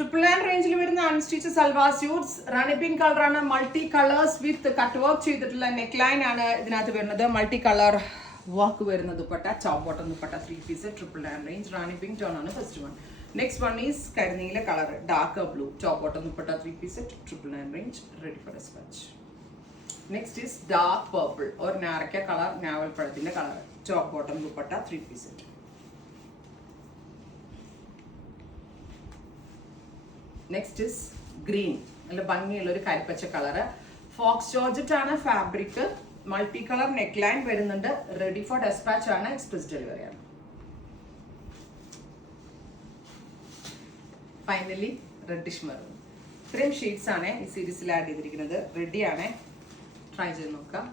999 റേഞ്ചിൽ വരുന്ന unstitch salwar suits rani pink കളറാണ്. Multi colours with cut work ചെയ്തിട്ടുള്ള നെക്ക് ലൈൻ ആണ് ഇതിനകത്ത് വരുന്നത്. മൾട്ടി കളർ വർക്ക് വരുന്ന dupatta, top bottom dupatta, 3 piece, 999 range. Rani pink tone ആണ് first one. Next one is കരിനീല colour, dark blue, top bottom dupatta, 3 piece, 999 range. Ready for dispatch. Next is dark purple ഒരു നാരക്ക colour, ഞാവൽപ്പഴത്തിന്റെ colour, top bottom dupatta, 3 piece. Next is green, നല്ല ഭംഗിയുള്ള ഒരു കരിപ്പച്ച colour. Fox georgette ആണ് fabric. Multi colour neck line വരുന്നുണ്ട്. Ready for dispatch ആണ്. Express delivery ആണ്. Finally reddish maroon. ഇത്രയും ഷെയ്ഡ്സ് ആണ് ഈ സീരീസിൽ ആഡ് ചെയ്തിരിക്കുന്നത്. റെഡി ആണ്. ട്രൈ ചെയ്ത് നോക്കാം.